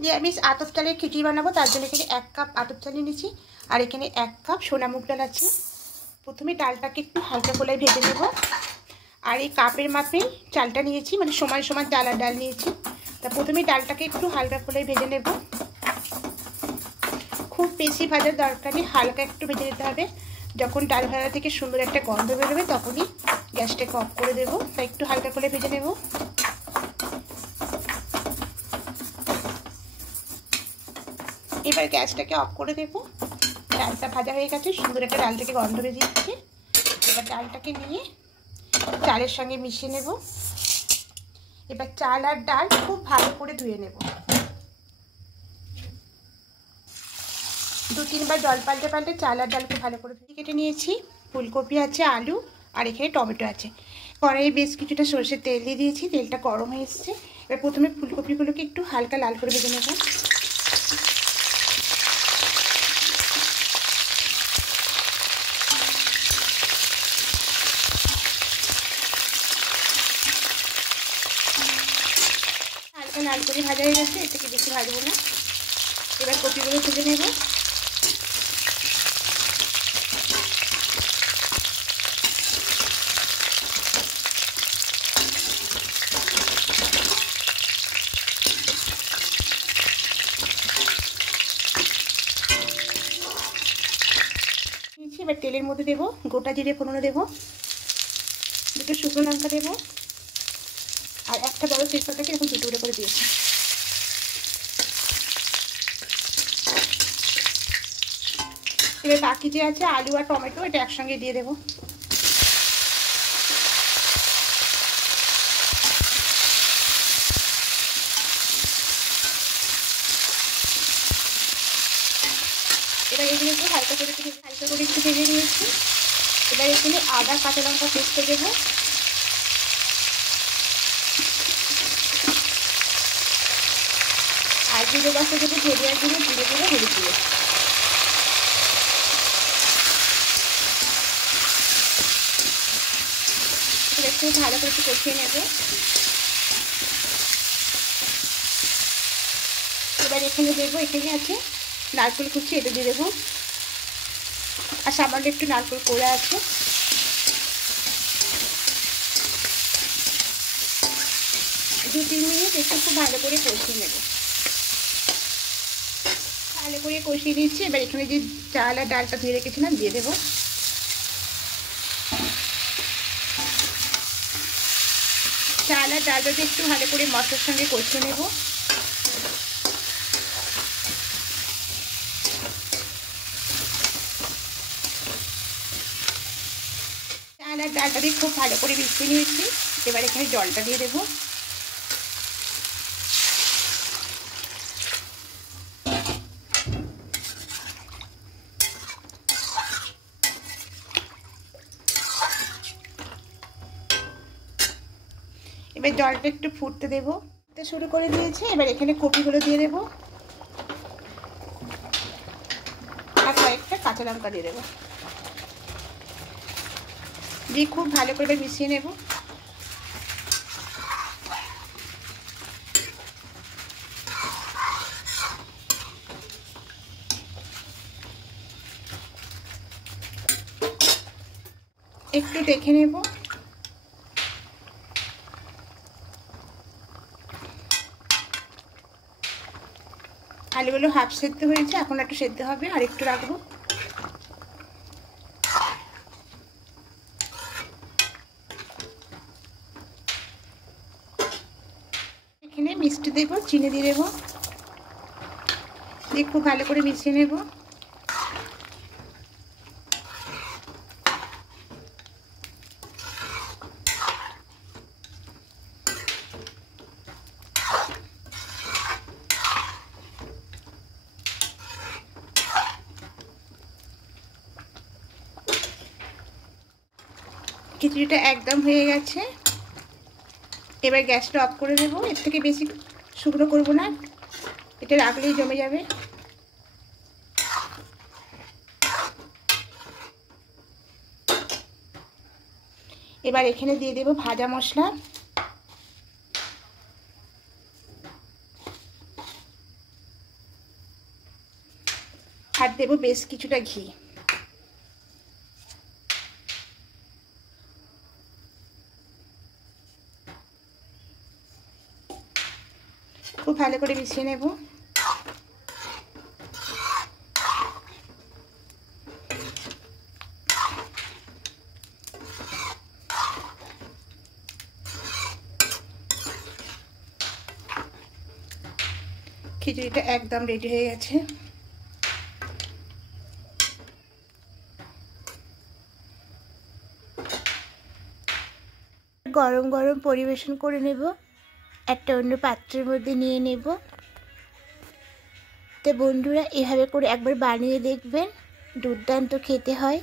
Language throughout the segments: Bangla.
দিয়ে আমি আতপ চালের খিচুড়ি বানাবো, তার জন্য এখানে 1 কাপ আতপ চাল নিয়েছি আর এখানে 1 কাপ সোনা মুগ ডাল আছে। প্রথমে ডালটাকে একটু হালকা কড়াই ভেজে নেব। আর এই কাপের মাপে চালটা নিয়েছি, মানে সমান সমান চাল আর ডাল নিয়েছি। তা প্রথমে ডালটাকে একটু হালকা কড়াই ভেজে নেব। খুব বেশি ভাজার দরকার নেই, হালকা একটু ভেজে নিতে হবে। যখন ডাল ভাজা থেকে সুন্দর একটা গন্ধ বেরোবে তখনই গ্যাসটাকে অফ করে দেবো। তাই একটু হালকা করে ভেজে নেব। এবার গ্যাসটাকে অফ করে দেবো। ডালটা ভাজা হয়ে গেছে, সুন্দর একটা ডাল থেকে গন্ধ বেরিয়েছে। এবার ডালটাকে নিয়ে চালের সঙ্গে মিশিয়ে নেব। এবার চাল আর ডাল খুব ভালো করে ধুয়ে নেব। 2-3 বার জল পাল্টে পাল্টে চাল আর ডাল খুব ভালো করে ধুয়ে কেটে নিয়েছি। ফুলকপি আছে, আলু আর এখানে টমেটো আছে। কড়াইয়ে বেশ কিছুটা সরষের তেল দিয়ে দিয়েছি, তেলটা গরম হয়ে এসছে। এবার প্রথমে ফুলকপিগুলোকে একটু হালকা লাল করে ভেজে নেব। হালকা লাল করে ভাজা হয়ে গেছে, এর থেকে বেশি ভাজবো না। এবার কপিগুলো তুলে নেব। এবার তেলের মধ্যে দেবো গোটা জিরে ফোড়ন দেবো, 2টো শুকনো লঙ্কা দেবো আর একটা বড় তেজপাতাকে এরকম 2 টুকরো করে দিয়েছি। এবার বাকি যে আছে আলু আর টমেটো, এটা একসঙ্গে দিয়ে দেবো। এবার এগুলো একটু হালকা করে একটু ভেজে নিয়েছি। এবার এখানে আদা কাঁচা লঙ্কা পেস্ট দেবো। আর জিরে গাছটা দেবো, ধনিয়া গুঁড়ো, জিরে গুঁড়ো, হলুদ গুঁড়ো। এবার একটু ভালো করে একটু কষিয়ে নেব। এবার এখানে দেবো, এখানে আছে নারকেল কুচি, এটা দিয়ে দেবো। আর সামান্য একটু নারকেল কোড়া আছে। 2-3 মিনিট একটু খুব ভালো করে কষিয়ে নেব। ভালো করে কষিয়ে দিচ্ছি। এবার এখানে যে চাল আর ডালটা ধুয়ে রেখেছিলাম দিয়ে দেবো। চাল আর ডালটাকে একটু ভালো করে মশলার সঙ্গে কষিয়ে নেব। চাল আর ডালটা দিয়ে খুব ভালো করে মিশিয়ে নিয়েছি। এবার এখানে জলটা দিয়ে দেবো। এবার জলটা একটু ফুটতে দেবো। শুরু করে দিয়েছে। এবার এখানে কপিগুলো দিয়ে দেবো আর কয়েকটা কাঁচা লঙ্কা দিয়ে দেবো। দিয়ে খুব ভালো করে মিশিয়ে নেব। একটু দেখে নেব। আলুগুলো হাফ সেদ্ধ হয়েছে, এখন একটু সেদ্ধ হবে, আর একটু রাখবো। এখানে মিষ্টি দেবো, চিনি দিয়ে দেবো, দিয়ে খুব ভালো করে মিশিয়ে নেব। খিচুড়িটা একদম হয়ে গেছে। এবার গ্যাসটা অফ করে দেবো। এর থেকে বেশি শুকনো করবো না, এটা রাখলেই জমে যাবে। এবার এখানে দিয়ে দেবো ভাজা মশলা। আর দেবো বেশ কিছুটা ঘি। খুব ভালো করে মিশিয়ে নেব। খিচুড়িটা একদম রেডি হয়ে গেছে। গরম গরম পরিবেশন করে নেব, একটা অন্য পাত্রের মধ্যে নিয়ে নেব। তো বন্ধুরা, এভাবে করে একবার বানিয়ে দেখবেন, দুর্দান্ত খেতে হয়।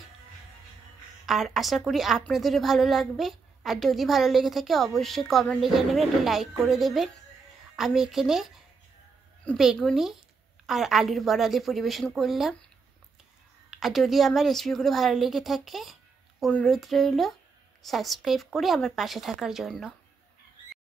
আর আশা করি আপনাদেরও ভালো লাগবে। আর যদি ভালো লেগে থাকে অবশ্যই কমেন্টে জানাবেন, একটা লাইক করে দেবেন। আমি এখানে বেগুনি আর আলুর বড়া দিয়ে পরিবেশন করলাম। আর যদি আমার রেসিপিগুলো ভালো লেগে থাকে অনুরোধ রইল সাবস্ক্রাইব করে আমার পাশে থাকার জন্য।